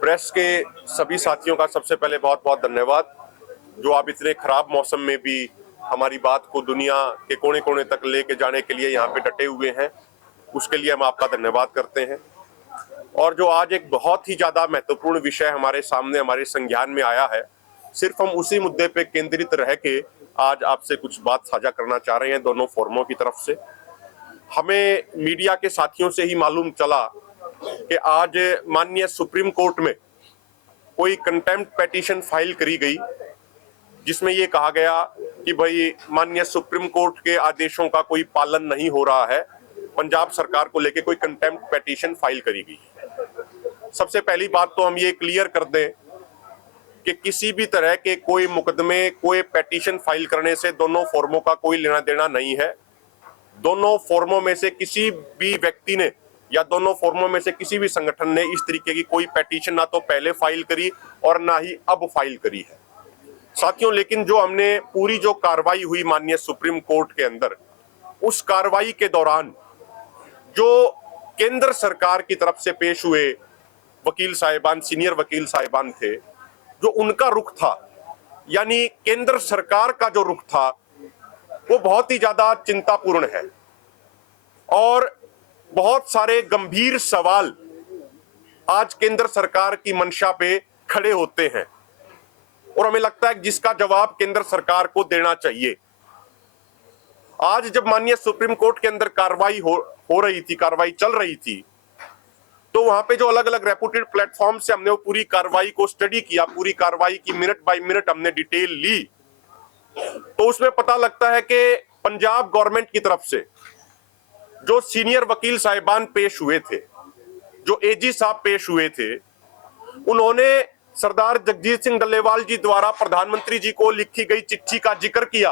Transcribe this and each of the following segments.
Press के सभी साथियों का सबसे पहले बहुत बहुत धन्यवाद, जो आप इतने खराब मौसम में भी हमारी बात को दुनिया के कोने कोने तक लेके जाने के लिए यहाँ पे डटे हुए हैं। उसके लिए हम आपका धन्यवाद करते हैं। और जो आज एक बहुत ही ज्यादा महत्वपूर्ण विषय हमारे सामने हमारे संज्ञान में आया है, सिर्फ हम उसी मुद्दे पे केंद्रित रह के आज आपसे कुछ बात साझा करना चाह रहे हैं दोनों फोरमों की तरफ से। हमें मीडिया के साथियों से ही मालूम चला कि आज माननीय सुप्रीम कोर्ट में कोई कंटेम्प्ट पिटीशन फाइल करी गई, जिसमें ये कहा गया कि भाई माननीय सुप्रीम कोर्ट के आदेशों का कोई पालन नहीं हो रहा है, पंजाब सरकार को लेके कोई कंटेम्प्ट पिटीशन फाइल करी गई। सबसे पहली बात तो हम ये क्लियर कर दें कि किसी भी तरह के कोई मुकदमे, कोई पिटीशन फाइल करने से दोनों फोरमों का कोई लेना देना नहीं है। दोनों फोरमों में से किसी भी व्यक्ति ने या दोनों फोरमों में से किसी भी संगठन ने इस तरीके की कोई पिटीशन ना तो पहले फाइल करी और ना ही अब फाइल करी है साथियों। लेकिन जो हमने पूरी जो कार्रवाई हुई माननीय सुप्रीम कोर्ट के अंदर, उस कार्रवाई के दौरान जो केंद्र सरकार की तरफ से पेश हुए वकील साहिबान, सीनियर वकील साहिबान थे, जो उनका रुख था, यानी केंद्र सरकार का जो रुख था, वो बहुत ही ज्यादा चिंतापूर्ण है और बहुत सारे गंभीर सवाल आज केंद्र सरकार की मंशा पे खड़े होते हैं और हमें लगता है जिसका जवाब केंद्र सरकार को देना चाहिए। आज जब माननीय सुप्रीम कोर्ट के अंदर कार्रवाई हो रही थी, कार्रवाई चल रही थी, तो वहां पे जो अलग अलग रेपुटेड प्लेटफॉर्म से हमने वो पूरी कार्रवाई को स्टडी किया, पूरी कार्रवाई की मिनट बाय मिनट हमने डिटेल ली, तो उसमें पता लगता है कि पंजाब गवर्नमेंट की तरफ से जो सीनियर वकील साहिबान पेश हुए थे, जो एजी साहब पेश हुए थे, उन्होंने सरदार जगजीत सिंह डल्लेवाल जी द्वारा प्रधानमंत्री जी को लिखी गई चिट्ठी का जिक्र किया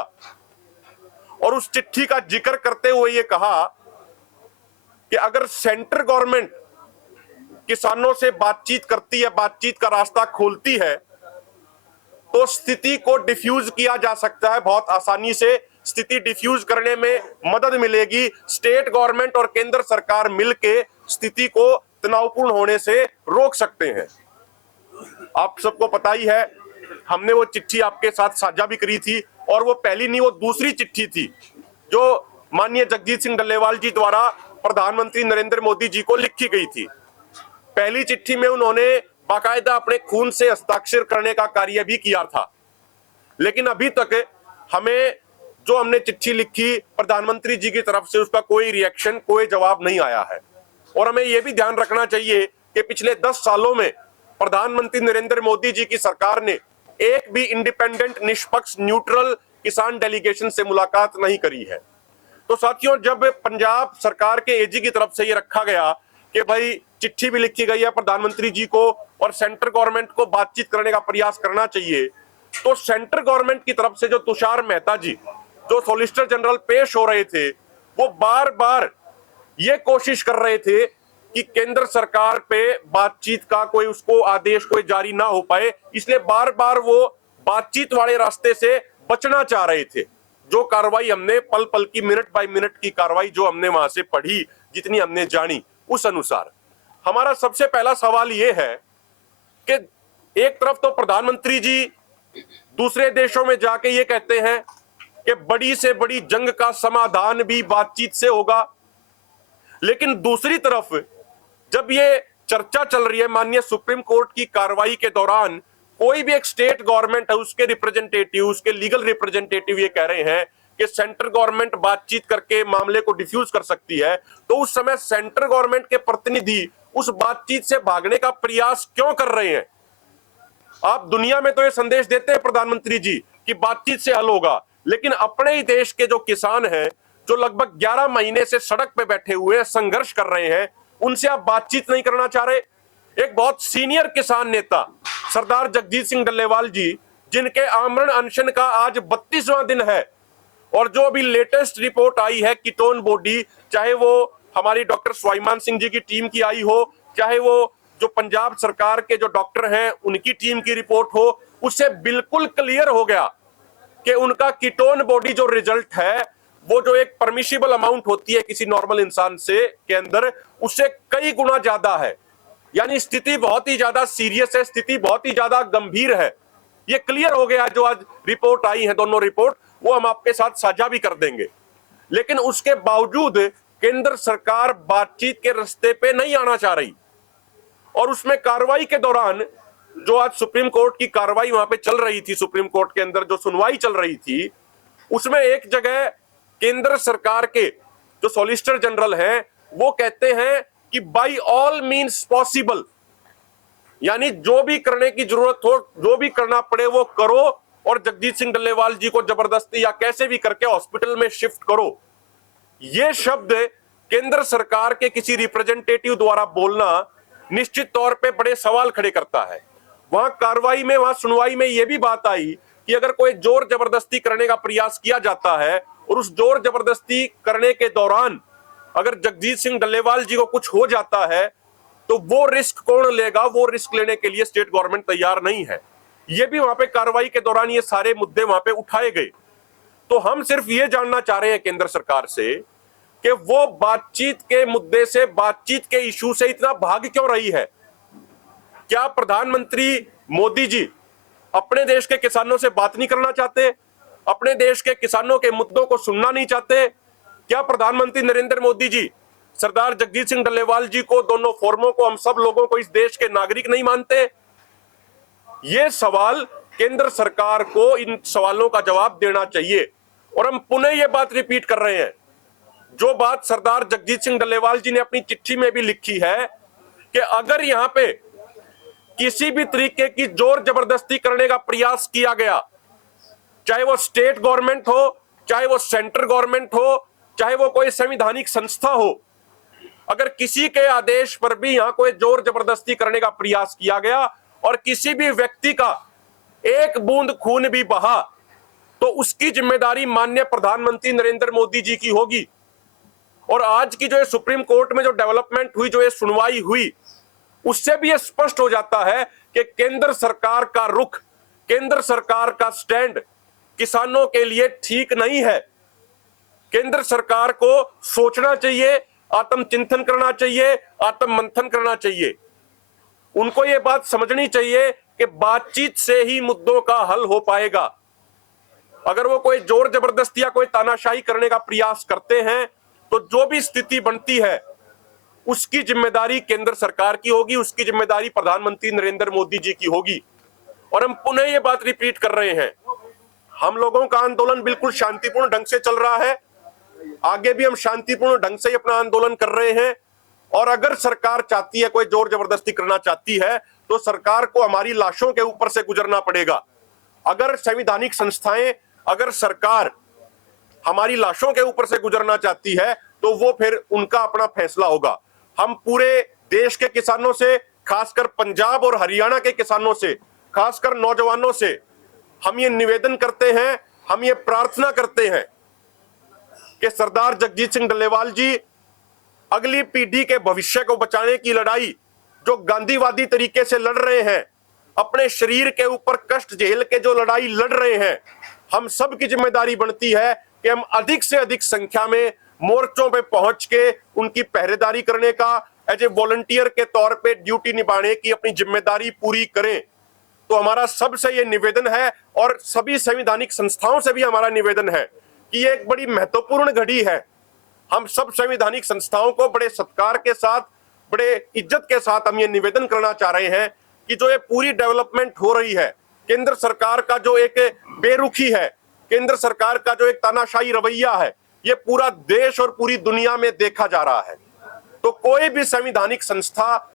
और उस चिट्ठी का जिक्र करते हुए ये कहा कि अगर सेंट्रल गवर्नमेंट किसानों से बातचीत करती है, बातचीत का रास्ता खोलती है, तो स्थिति को डिफ्यूज किया जा सकता है, बहुत आसानी से स्थिति डिफ्यूज करने में मदद मिलेगी। स्टेट गवर्नमेंट और केंद्र सरकार मिलके स्थिति को तनावपूर्ण होने से रोक सकते हैं। आप सबको पता ही है, हमने वो चिट्ठी आपके साथ साझा भी करी थी और वो पहली नहीं, वो दूसरी चिट्ठी थी जो माननीय जगजीत सिंह डल्लेवाल जी द्वारा प्रधानमंत्री नरेंद्र मोदी जी को लिखी गई थी। पहली चिट्ठी में उन्होंने बाकायदा अपने खून से हस्ताक्षर करने का कार्य भी किया था, लेकिन अभी तक हमें जो हमने चिट्ठी लिखी प्रधानमंत्री जी की तरफ से, उसका कोई रिएक्शन, कोई जवाब नहीं आया है। और हमें यह भी ध्यान रखना चाहिए कि पिछले 10 सालों में प्रधानमंत्री नरेंद्र मोदी जी की सरकार ने एक भी इंडिपेंडेंट, निष्पक्ष, न्यूट्रल किसान डेलीगेशन से मुलाकात नहीं करी है। तो साथियों, जब पंजाब सरकार के एजी की तरफ से ये रखा गया कि भाई चिट्ठी भी लिखी गई है प्रधानमंत्री जी को और सेंट्रल गवर्नमेंट को बातचीत करने का प्रयास करना चाहिए, तो सेंट्रल गवर्नमेंट की तरफ से जो तुषार मेहता जी, जो सॉलिसिटर जनरल पेश हो रहे थे, वो बार बार ये कोशिश कर रहे थे कि केंद्र सरकार पे बातचीत का कोई उसको आदेश कोई जारी ना हो पाए, इसलिए बार बार वो बातचीत वाले रास्ते से बचना चाह रहे थे। जो कार्रवाई हमने पल पल की, मिनट बाय मिनट की कार्रवाई जो हमने वहां से पढ़ी, जितनी हमने जानी, उस अनुसार हमारा सबसे पहला सवाल ये है कि एक तरफ तो प्रधानमंत्री जी दूसरे देशों में जाके ये कहते हैं कि बड़ी से बड़ी जंग का समाधान भी बातचीत से होगा, लेकिन दूसरी तरफ जब ये चर्चा चल रही है माननीय सुप्रीम कोर्ट की कार्रवाई के दौरान, कोई भी एक स्टेट गवर्नमेंट है, उसके रिप्रेजेंटेटिव, उसके लीगल रिप्रेजेंटेटिव ये कह रहे हैं कि सेंट्रल गवर्नमेंट बातचीत करके मामले को डिफ्यूज कर सकती है, तो उस समय सेंट्रल गवर्नमेंट के प्रतिनिधि उस बातचीत से भागने का प्रयास क्यों कर रहे हैं? आप दुनिया में तो ये संदेश देते हैं प्रधानमंत्री जी कि बातचीत से हल होगा, लेकिन अपने ही देश के जो किसान हैं, जो लगभग 11 महीने से सड़क पे बैठे हुए हैं, संघर्ष कर रहे हैं, उनसे आप बातचीत नहीं करना चाह रहे। एक बहुत सीनियर किसान नेता सरदार जगजीत सिंह डल्लेवाल जी, जिनके आमरण अनशन का आज 32वां दिन है, और जो अभी लेटेस्ट रिपोर्ट आई है कीटोन बॉडी, चाहे वो हमारी डॉक्टर स्वाइमान सिंह जी की टीम की आई हो, चाहे वो जो पंजाब सरकार के जो डॉक्टर हैं उनकी टीम की रिपोर्ट हो, उससे बिल्कुल क्लियर हो गया कि उनका कीटोन बॉडी जो रिजल्ट है, वो जो एक परमिशिबल अमाउंट होती है किसी नॉर्मल इंसान से के अंदर, उससे कई गुना ज्यादा है। यानी स्थिति बहुत ही ज्यादा सीरियस है, स्थिति बहुत ही ज्यादा गंभीर है। ये क्लियर हो गया। जो आज रिपोर्ट आई है, दोनों रिपोर्ट, वो हम आपके साथ साझा भी कर देंगे। लेकिन उसके बावजूद केंद्र सरकार बातचीत के रास्ते पे नहीं आना चाह रही। और उसमें कार्रवाई के दौरान, जो आज सुप्रीम कोर्ट की कार्रवाई वहां पे चल रही थी, सुप्रीम कोर्ट के अंदर जो सुनवाई चल रही थी, उसमें एक जगह केंद्र सरकार के जो सॉलिसिटर जनरल हैं, वो कहते हैं कि बाय ऑल मीन्स पॉसिबल, यानी जो भी करने की जरूरत हो, जो भी करना पड़े वो करो, और जगजीत सिंह डल्लेवाल जी को जबरदस्ती या कैसे भी करके हॉस्पिटल में शिफ्ट करो। ये शब्द केंद्र सरकार के किसी रिप्रेजेंटेटिव द्वारा बोलना निश्चित तौर पे बड़े सवाल खड़े करता है। वहां कार्रवाई में, वहां सुनवाई में यह भी बात आई कि अगर कोई जोर जबरदस्ती करने का प्रयास किया जाता है और उस जोर जबरदस्ती करने के दौरान अगर जगजीत सिंह डल्लेवाल जी को कुछ हो जाता है तो वो रिस्क कौन लेगा? वो रिस्क लेने के लिए स्टेट गवर्नमेंट तैयार नहीं है। ये भी वहां पे कार्रवाई के दौरान ये सारे मुद्दे वहां पे उठाए गए। तो हम सिर्फ ये जानना चाह रहे हैं केंद्र सरकार से कि वो बातचीत के मुद्दे से, बातचीत के इशू से इतना भाग क्यों रही है? क्या प्रधानमंत्री मोदी जी अपने देश के किसानों से बात नहीं करना चाहते? अपने देश के किसानों के मुद्दों को सुनना नहीं चाहते? क्या प्रधानमंत्री नरेंद्र मोदी जी सरदार जगजीत सिंह डल्लेवाल जी को, दोनों फोरमों को, हम सब लोगों को इस देश के नागरिक नहीं मानते? ये सवाल केंद्र सरकार को, इन सवालों का जवाब देना चाहिए। और हम पुनः ये बात रिपीट कर रहे हैं, जो बात सरदार जगजीत सिंह डल्लेवाल जी ने अपनी चिट्ठी में भी लिखी है कि अगर यहां पे किसी भी तरीके की जोर जबरदस्ती करने का प्रयास किया गया, चाहे वो स्टेट गवर्नमेंट हो, चाहे वो सेंट्रल गवर्नमेंट हो, चाहे वो कोई संवैधानिक संस्था हो, अगर किसी के आदेश पर भी यहां कोई जोर जबरदस्ती करने का प्रयास किया गया और किसी भी व्यक्ति का एक बूंद खून भी बहा, तो उसकी जिम्मेदारी माननीय प्रधानमंत्री नरेंद्र मोदी जी की होगी। और आज की जो सुप्रीम कोर्ट में जो डेवलपमेंट हुई, जो ये सुनवाई हुई, उससे भी ये स्पष्ट हो जाता है कि केंद्र सरकार का रुख, केंद्र सरकार का स्टैंड किसानों के लिए ठीक नहीं है। केंद्र सरकार को सोचना चाहिए, आत्मचिंतन करना चाहिए, आत्म मंथन करना चाहिए। उनको ये बात समझनी चाहिए कि बातचीत से ही मुद्दों का हल हो पाएगा। अगर वो कोई जोर जबरदस्ती या कोई तानाशाही करने का प्रयास करते हैं तो जो भी स्थिति बनती है उसकी जिम्मेदारी केंद्र सरकार की होगी, उसकी जिम्मेदारी प्रधानमंत्री नरेंद्र मोदी जी की होगी। और हम पुनः ये बात रिपीट कर रहे हैं, हम लोगों का आंदोलन बिल्कुल शांतिपूर्ण ढंग से चल रहा है, आगे भी हम शांतिपूर्ण ढंग से अपना आंदोलन कर रहे हैं। और अगर सरकार चाहती है, कोई जोर जबरदस्ती करना चाहती है, तो सरकार को हमारी लाशों के ऊपर से गुजरना पड़ेगा। अगर संवैधानिक संस्थाएं, अगर सरकार हमारी लाशों के ऊपर से गुजरना चाहती है तो वो फिर उनका अपना फैसला होगा। हम पूरे देश के किसानों से, खासकर पंजाब और हरियाणा के किसानों से, खासकर नौजवानों से हम ये निवेदन करते हैं, हम ये प्रार्थना करते हैं कि सरदार जगजीत सिंह डल्लेवाल जी अगली पीढ़ी के भविष्य को बचाने की लड़ाई जो गांधीवादी तरीके से लड़ रहे हैं, अपने शरीर के ऊपर कष्ट झेल के जो लड़ाई लड़ रहे हैं, हम सब की जिम्मेदारी बनती है कि हम अधिक से अधिक संख्या में मोर्चों पे पहुंच के उनकी पहरेदारी करने का, एज ए वॉलंटियर के तौर पे ड्यूटी निभाने की अपनी जिम्मेदारी पूरी करें। तो हमारा सबसे ये निवेदन है और सभी संवैधानिक संस्थाओं से भी हमारा निवेदन है कि ये एक बड़ी महत्वपूर्ण घड़ी है। हम सब संवैधानिक संस्थाओं को बड़े सत्कार के साथ, बड़े इज्जत के साथ हम ये निवेदन करना चाह रहे हैं कि जो ये पूरी डेवलपमेंट हो रही है, केंद्र सरकार का जो एक बेरुखी है, केंद्र सरकार का जो एक तानाशाही रवैया है, ये पूरा देश और पूरी दुनिया में देखा जा रहा है। तो कोई भी संवैधानिक संस्था